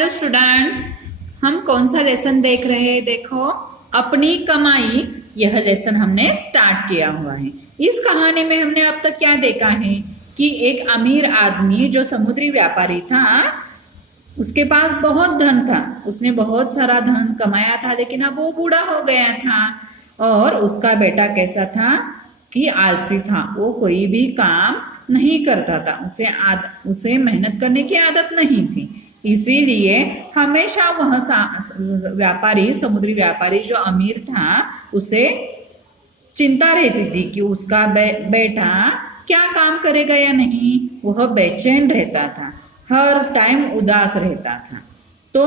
Hello students, हम कौन सा लेसन देख रहे हैं? देखो, अपनी कमाई। यह लेसन हमने स्टार्ट किया हुआ है। इस कहानी में हमने अब तक क्या देखा है कि एक अमीर आदमी जो समुद्री व्यापारी था, उसके पास बहुत धन था। उसने बहुत सारा धन कमाया था, लेकिन अब वो बूढ़ा हो गया था। और उसका बेटा कैसा था कि आलसी था। वो कोई भी काम नहीं करता था। उसे मेहनत करने की आदत नहीं थी। इसीलिए हमेशा वह व्यापारी, समुद्री व्यापारी जो अमीर था, उसे चिंता रहती थी कि उसका बेटा क्या काम करेगा या नहीं। वह बेचैन रहता था, हर टाइम उदास रहता था। तो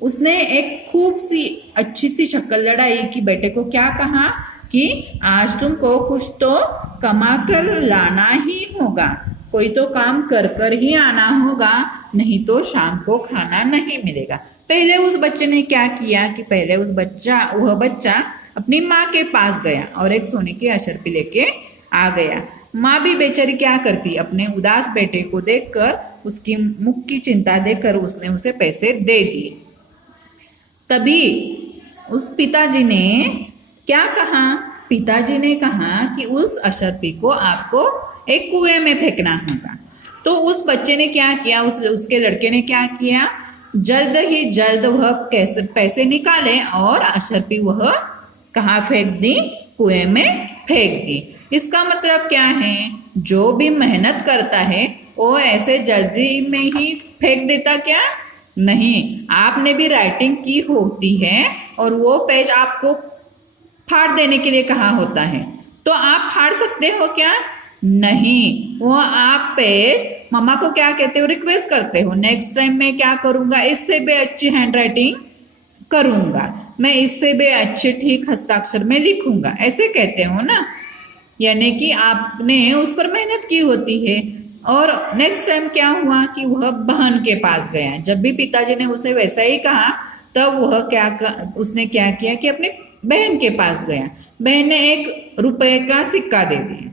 उसने एक खूब सी अच्छी सी शक्ल लड़ाई कि बेटे को क्या कहा कि आज तुमको कुछ तो कमा कर लाना ही होगा, कोई तो काम कर कर ही आना होगा, नहीं तो शाम को खाना नहीं मिलेगा। पहले उस बच्चे ने क्या किया कि पहले वह बच्चा अपनी माँ के पास गया और एक सोने की अशर्फी लेके आ गया। माँ भी बेचारी क्या करती, अपने उदास बेटे को देखकर, उसकी मुख की चिंता देखकर उसने उसे पैसे दे दिए। तभी उस पिताजी ने क्या कहा? पिताजी ने कहा कि उस अशर्फी को आपको एक कुएं में फेंकना होगा। तो उस बच्चे ने क्या किया, उसके लड़के ने क्या किया, जल्द ही जल्द वह पैसे निकाले और अशर्फी वह कहाँ फेंक दी? कुएं में फेंक दी। इसका मतलब क्या है? जो भी मेहनत करता है वो ऐसे जल्दी में ही फेंक देता क्या? नहीं, आपने भी राइटिंग की होती है और वो पेज आपको फाड़ देने के लिए कहा होता है, तो आप फाड़ सकते हो क्या? नहीं, वो आप पेज मम्मा को क्या कहते हो, रिक्वेस्ट करते हो, नेक्स्ट टाइम मैं क्या करूंगा, इससे भी अच्छी हैंड राइटिंग करूंगा, मैं इससे भी अच्छे ठीक हस्ताक्षर में लिखूंगा, ऐसे कहते हो ना। यानी कि आपने उस पर मेहनत की होती है। और नेक्स्ट टाइम क्या हुआ कि वह बहन के पास गया। जब भी पिताजी ने उसे वैसा ही कहा, तब उसने क्या किया कि अपने बहन के पास गया। बहन ने 1 रुपए का सिक्का दे दिया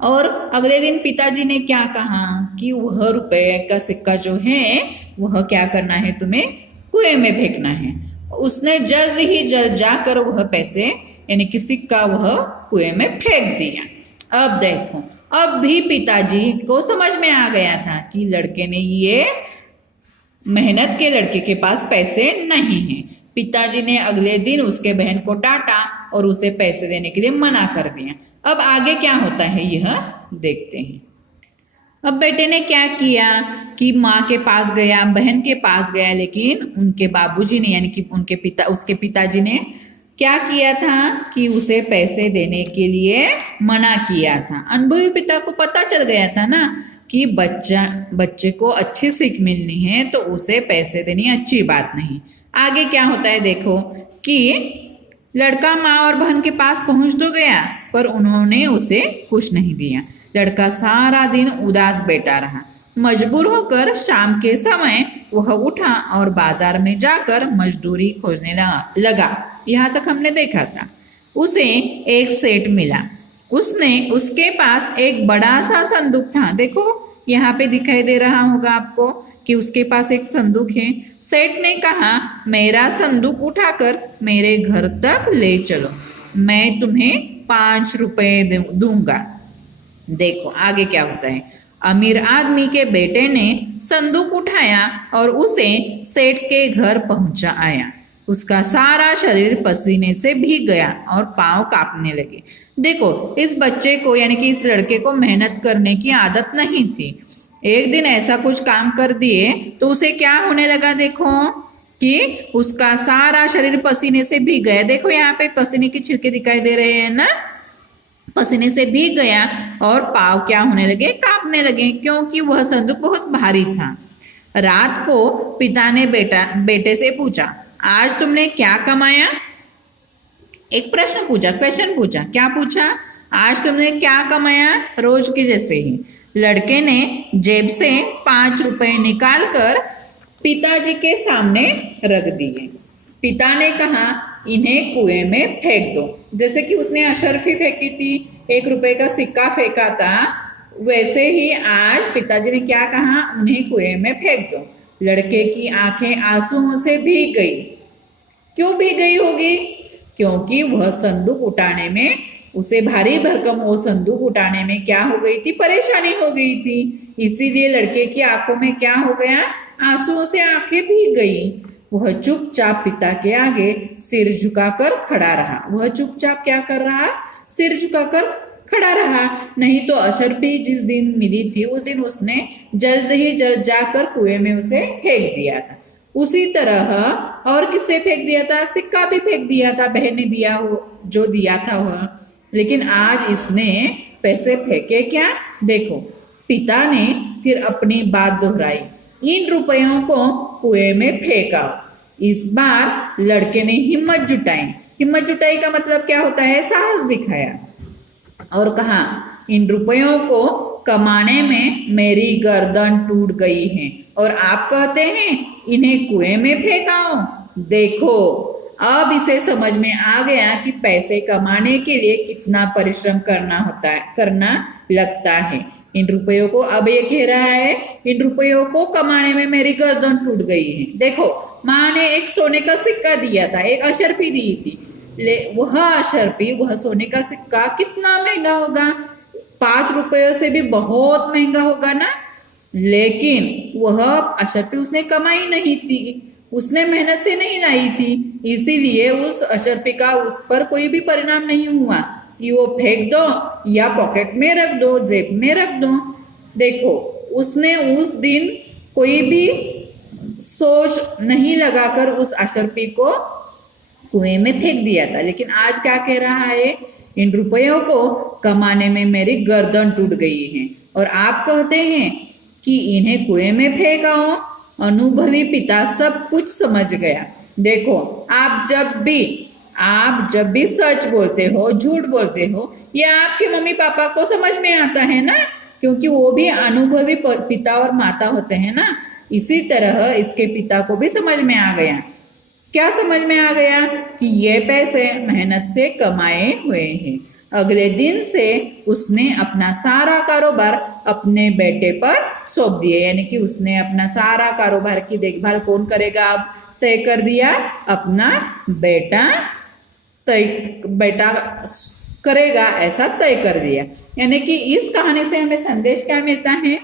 और अगले दिन पिताजी ने क्या कहा कि वह रुपए का सिक्का जो है वह क्या करना है, तुम्हें कुएं में फेंकना है। उसने जल्द ही जल्द जाकर वह पैसे यानी कि सिक्का वह कुएं में फेंक दिया। अब देखो, अब भी पिताजी को समझ में आ गया था कि लड़के ने ये मेहनत के लड़के के पास पैसे नहीं हैं। पिताजी ने अगले दिन उसके बहन को डांटा और उसे पैसे देने के लिए मना कर दिया। अब आगे क्या होता है यह देखते हैं। अब बेटे ने क्या किया कि माँ के पास गया, बहन के पास गया, लेकिन उनके बाबूजी ने यानी कि उसके पिताजी ने क्या किया था कि उसे पैसे देने के लिए मना किया था। अनुभवी पिता को पता चल गया था ना कि बच्चे को अच्छी सीख मिलनी है तो उसे पैसे देनी अच्छी बात नहीं। आगे क्या होता है देखो कि लड़का माँ और बहन के पास पहुंच तो गया, पर उन्होंने उसे कुछ नहीं दिया। लड़का सारा दिन उदास बैठा रहा। मजबूर होकर शाम के समय वह उठा और बाजार में जाकर मजदूरी खोजने लगा। यहाँ तक हमने देखा था। उसे एक सेठ मिला। उसके पास एक बड़ा सा संदूक था। देखो यहाँ पे दिखाई दे रहा होगा आपको कि उसके पास एक संदूक है। सेठ ने कहा, मेरा संदूक उठाकर मेरे घर तक ले चलो, मैं तुम्हें 5 रुपए दूंगा। देखो आगे क्या होता है। अमीर आदमी के बेटे ने संदूक उठाया और उसे सेठ के घर पहुंचा आया। उसका सारा शरीर पसीने से भीग गया और पांव कांपने लगे। देखो, इस बच्चे को यानी कि इस लड़के को मेहनत करने की आदत नहीं थी। एक दिन ऐसा कुछ काम कर दिए तो उसे क्या होने लगा, देखो कि उसका सारा शरीर पसीने से भीग गया। देखो यहाँ पे पसीने की छिड़के दिखाई दे रहे हैं ना। पसीने से भीग गया और पाँव क्या होने लगे, कांपने लगे, क्योंकि वह संदूक बहुत भारी था। रात को पिता ने बेटे से पूछा, आज तुमने क्या कमाया? एक क्वेश्चन पूछा। क्या पूछा? आज तुमने क्या कमाया? रोज की जैसे ही लड़के ने जेब से 5 रुपए निकालकर पिताजी के सामने रख दिए। पिता ने कहा, इन्हें कुएं में फेंक दो। जैसे कि उसने अशर्फी फेंकी थी, 1 रुपए का सिक्का फेंका था, वैसे ही आज पिताजी ने क्या कहा, उन्हें कुएं में फेंक दो। लड़के की आंखें आंसुओं से भीग गई। क्यों भीग गई होगी? क्योंकि वह संदूक उठाने में, उसे भारी भरकम वो संदूक उठाने में क्या हो गई थी? परेशानी हो गई थी। इसीलिए लड़के की आंखों में क्या हो गया? आंसुओं से आंखें भीग गई। वह चुपचाप पिता के आगे सिर झुकाकर खड़ा रहा। वह चुपचाप क्या कर रहा? सिर झुकाकर खड़ा रहा। नहीं तो अशरफी जिस दिन मिली थी उस दिन उसने जल्द ही जल्द जाकर कुएं में उसे फेंक दिया था। उसी तरह और किसे फेंक दिया था? सिक्का भी फेंक दिया था, बहन ने दिया हो, जो दिया था वह। लेकिन आज इसने पैसे फेंके क्या? देखो, पिता ने फिर अपनी बात दोहराई, इन रुपयों को कुएं में फेंका। इस बार लड़के ने हिम्मत जुटाई। हिम्मत जुटाई का मतलब क्या होता है? साहस दिखाया और कहा, इन रुपयों को कमाने में मेरी गर्दन टूट गई है और आप कहते हैं इन्हें कुएं में फेंकाओ। देखो, अब इसे समझ में आ गया कि पैसे कमाने के लिए कितना परिश्रम करना लगता है। इन रुपयों को, अब ये कह रहा है, इन रुपयों को कमाने में मेरी गर्दन टूट गई है। देखो, माँ ने एक सोने का सिक्का दिया था, एक अशरफी दी थी। वह अशरफी, वह सोने का सिक्का कितना महंगा होगा? 5 रुपयों से भी बहुत महंगा होगा ना। लेकिन वह अशरफी उसने कमाई नहीं थी, उसने मेहनत से नहीं लाई थी। इसीलिए उस अशरफी का उस पर कोई भी परिणाम नहीं हुआ कि वो फेंक दो या पॉकेट में रख दो, जेब में रख दो। देखो, उसने उस दिन कोई भी सोच नहीं लगाकर उस अशरफी को कुएं में फेंक दिया था। लेकिन आज क्या कह रहा है? इन रुपयों को कमाने में मेरी गर्दन टूट गई है और आप कहते हैं कि इन्हें कुएं में फेंकाओ। अनुभवी पिता सब कुछ समझ गया। देखो, आप जब भी सच बोलते हो, झूठ बोलते हो, ये आपके मम्मी पापा को समझ में आता है ना, क्योंकि वो भी अनुभवी पिता और माता होते हैं ना। इसी तरह इसके पिता को भी समझ में आ गया। क्या समझ में आ गया? कि ये पैसे मेहनत से कमाए हुए हैं। अगले दिन से उसने अपना सारा कारोबार अपने बेटे पर सौंप दिया, यानी कि उसने अपना सारा कारोबार की देखभाल कौन करेगा अब तय कर दिया? अपना बेटा करेगा, ऐसा तय कर दिया। यानी कि इस कहानी से हमें संदेश क्या मिलता है?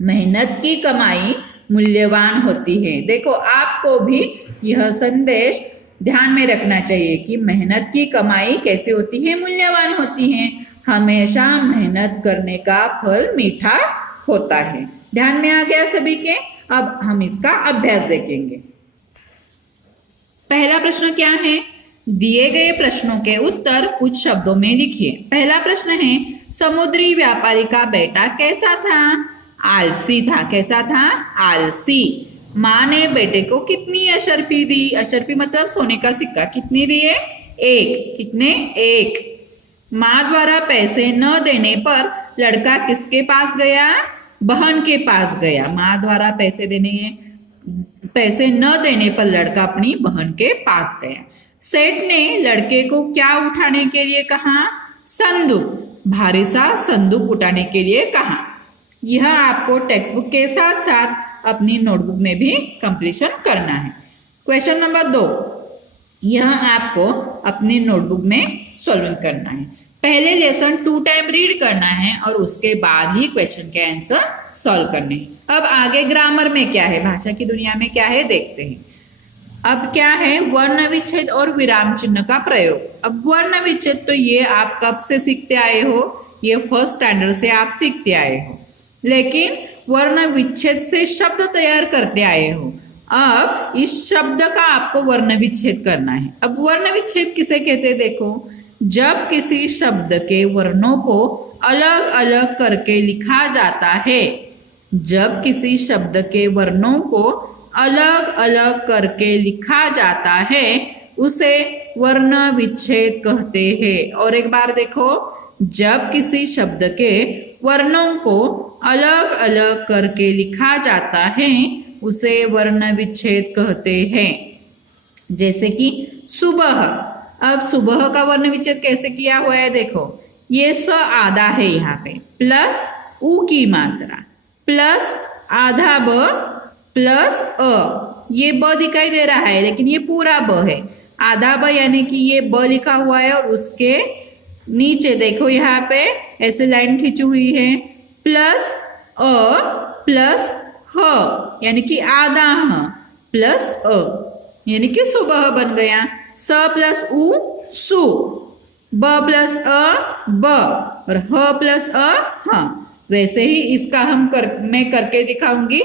मेहनत की कमाई मूल्यवान होती है। देखो, आपको भी यह संदेश ध्यान में रखना चाहिए कि मेहनत की कमाई कैसे होती है? मूल्यवान होती है। हमेशा मेहनत करने का फल मीठा होता है। ध्यान में आ गया सभी के? अब हम इसका अभ्यास देखेंगे। पहला प्रश्न क्या है? दिए गए प्रश्नों के उत्तर कुछ शब्दों में लिखिए। पहला प्रश्न है, समुद्री व्यापारी का बेटा कैसा था? आलसी था। कैसा था? आलसी। माँ ने बेटे को कितनी अशरफी दी? अशरफी मतलब सोने का सिक्का। कितनी दिए? 1। कितने? 1। माँ द्वारा पैसे न देने पर लड़का किसके पास गया? बहन के पास गया। माँ द्वारा पैसे न देने पर लड़का अपनी बहन के पास गया। सेठ ने लड़के को क्या उठाने के लिए कहा? संदूक। भारी सा संदूक उठाने के लिए कहा। यह आपको टेक्स्ट बुक के साथ साथ अपनी नोटबुक में भी कंप्लीशन करना है। क्वेश्चन नंबर 2, यह आपको अपनी नोटबुक में सॉल्व करना है। पहले लेसन 2 टाइम रीड करना है और उसके बाद ही क्वेश्चन के आंसर सॉल्व करने हैं। अब आगे ग्रामर में क्या है, भाषा की दुनिया में क्या है, देखते हैं। अब क्या है? वर्ण विच्छेद और विराम चिन्ह का प्रयोग। अब वर्ण विच्छेद तो ये आप कब से सीखते आए हो? ये फर्स्ट स्टैंडर्ड से आप सीखते आए हो। लेकिन वर्ण विच्छेद से शब्द तैयार करते आए हो। अब इस शब्द का आपको वर्ण विच्छेद करना है। अब वर्ण विच्छेद किसे कहते हैं? देखो, जब किसी शब्द के वर्णों को अलग अलग करके लिखा जाता है, जब किसी शब्द के वर्णों को अलग अलग करके लिखा जाता है, उसे वर्ण विच्छेद कहते हैं। और एक बार देखो, जब किसी शब्द के वर्णों को अलग अलग करके लिखा जाता है, उसे वर्ण विच्छेद कहते हैं। जैसे कि सुबह। अब सुबह का वर्ण विच्छेद कैसे किया हुआ है? देखो, ये स आधा है यहाँ पे, प्लस उ की मात्रा, प्लस आधा ब, प्लस अ, ये ब दिखाई दे रहा है लेकिन ये पूरा ब है, आधा ब यानी कि ये ब लिखा हुआ है और उसके नीचे देखो यहाँ पे ऐसे लाइन खींची हुई है, प्लस अ प्लस ह यानी कि आधा ह प्लस अ यानी कि सुबह बन गया। स प्लस उ सु, ब प्लस अ ब और ह प्लस अ ह। वैसे ही इसका मैं करके दिखाऊंगी।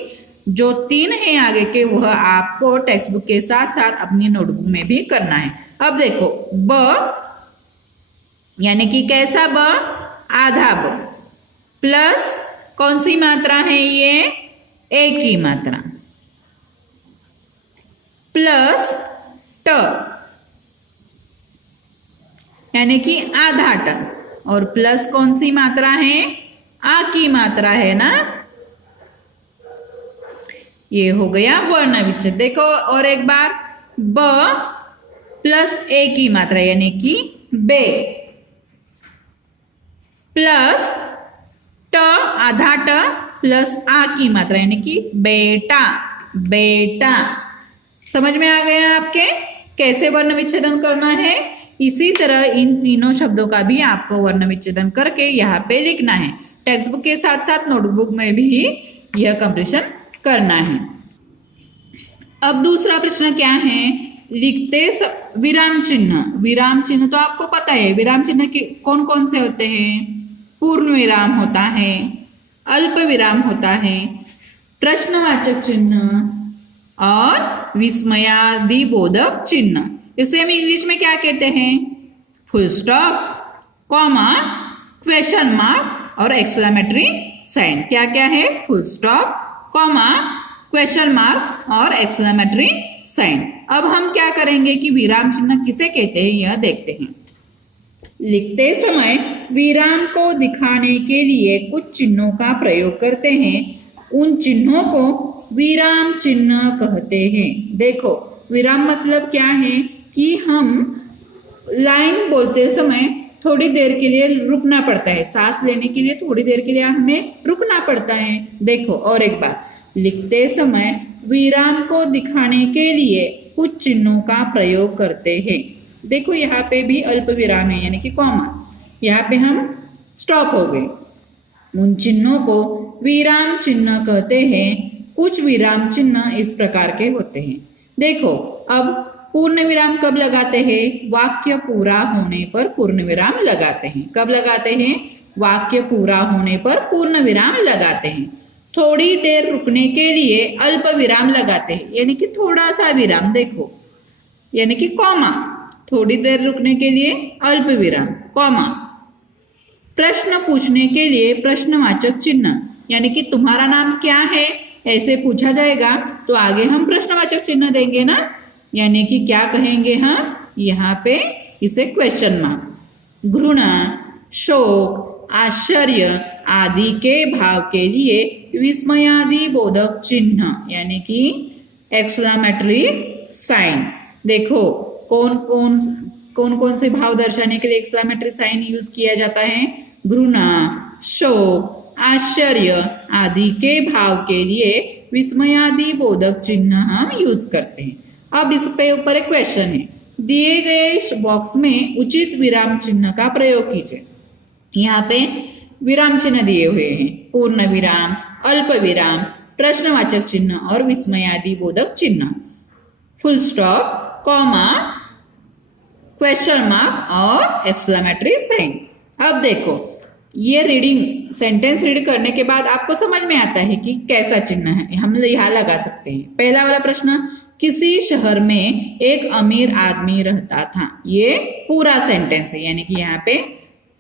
जो 3 है आगे के वह आपको टेक्स्ट बुक के साथ साथ अपनी नोटबुक में भी करना है। अब देखो ब यानी कि कैसा ब, आधा ब, प्लस कौन सी मात्रा है ये, ए की मात्रा, प्लस ट यानी कि आधा ट, और प्लस कौन सी मात्रा है, आ की मात्रा है ना। ये हो गया वर्ण विच्छेद। देखो और एक बार ब प्लस ए की मात्रा यानी कि बे, प्लस ट आधा ट प्लस आ की मात्रा यानी कि बेटा, बेटा। समझ में आ गया आपके कैसे वर्ण विच्छेदन करना है। इसी तरह इन तीनों शब्दों का भी आपको वर्ण विच्छेदन करके यहाँ पे लिखना है। टेक्स्ट बुक के साथ साथ नोटबुक में भी यह कंप्लीशन करना है। अब दूसरा प्रश्न क्या है, लिखते विराम चिन्ह। विराम चिन्ह तो आपको पता है, विराम चिन्ह कौन कौन से होते हैं, पूर्ण विराम होता है, अल्प विराम होता है, प्रश्नवाचक चिन्ह और विस्मयादिबोधक चिन्ह। इसे हम इंग्लिश में क्या कहते हैं, full stop, comma, question mark और एक्सक्लेमेटरी साइन। क्या क्या है, full stop, comma, question mark और एक्सक्लेमेटरी साइन। अब हम क्या करेंगे कि विराम चिन्ह किसे कहते हैं यह देखते हैं। लिखते समय विराम को दिखाने के लिए कुछ चिन्हों का प्रयोग करते हैं, उन चिन्हों को विराम चिन्ह कहते हैं। देखो विराम मतलब क्या है कि हम लाइन बोलते समय थोड़ी देर के लिए रुकना पड़ता है, सांस लेने के लिए थोड़ी देर के लिए हमें रुकना पड़ता है। देखो और एक बार, लिखते समय विराम को दिखाने के लिए कुछ चिन्हों का प्रयोग करते हैं। देखो यहाँ पे भी अल्प विराम है यानी कि कॉमा, यहाँ पे हम स्टॉप हो गए। उन चिन्हों को विराम चिन्ह कहते हैं। कुछ विराम चिन्ह इस प्रकार के होते हैं। देखो अब पूर्ण विराम कब लगाते हैं, वाक्य पूरा होने पर पूर्ण विराम लगाते हैं। कब लगाते हैं, वाक्य पूरा होने पर पूर्ण विराम लगाते हैं। थोड़ी देर रुकने के लिए अल्प विराम लगाते हैं यानी कि थोड़ा सा विराम, देखो यानी कि कॉमा, थोड़ी देर रुकने के लिए अल्प विराम, कॉमा। प्रश्न पूछने के लिए प्रश्नवाचक चिन्ह यानी कि तुम्हारा नाम क्या है ऐसे पूछा जाएगा तो आगे हम प्रश्नवाचक चिन्ह देंगे ना, यानी कि क्या कहेंगे हम यहाँ पे इसे क्वेश्चन मार्क। घृणा, शोक, आश्चर्य आदि के भाव के लिए विस्मयादि बोधक चिन्ह यानी कि एक्सक्लेमेटरी साइन। देखो कौन कौन से भाव दर्शाने के लिए एक्सक्लेमेटरी साइन यूज किया जाता है, घृणा, शोक, आश्चर्य आदि के भाव के लिए विस्मयादि बोधक चिन्ह हम यूज करते हैं। अब इस पे ऊपर एक क्वेश्चन है, दिए गए बॉक्स में उचित विराम चिन्ह का प्रयोग कीजिए। यहाँ पे विराम चिन्ह दिए हुए हैं, पूर्ण विराम, अल्प विराम, प्रश्नवाचक चिन्ह और विस्मयादि बोधक चिन्ह, full stop, comma, question mark और एक्सक्लेमेटरी साइन। अब देखो ये रीडिंग सेंटेंस रीड करने के बाद आपको समझ में आता है कि कैसा चिन्ह है हम यहाँ लगा सकते हैं। पहला वाला प्रश्न, किसी शहर में एक अमीर आदमी रहता था। ये पूरा सेंटेंस है यानी कि यहाँ पे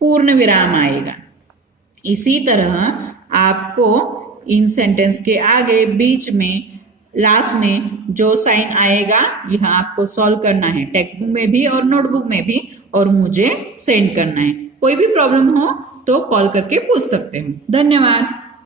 पूर्ण विराम आएगा। इसी तरह आपको इन सेंटेंस के आगे बीच में लास्ट में जो साइन आएगा यह आपको सॉल्व करना है, टेक्स्ट बुक में भी और नोटबुक में भी, और मुझे सेंड करना है। कोई भी प्रॉब्लम हो तो कॉल करके पूछ सकते हो। धन्यवाद।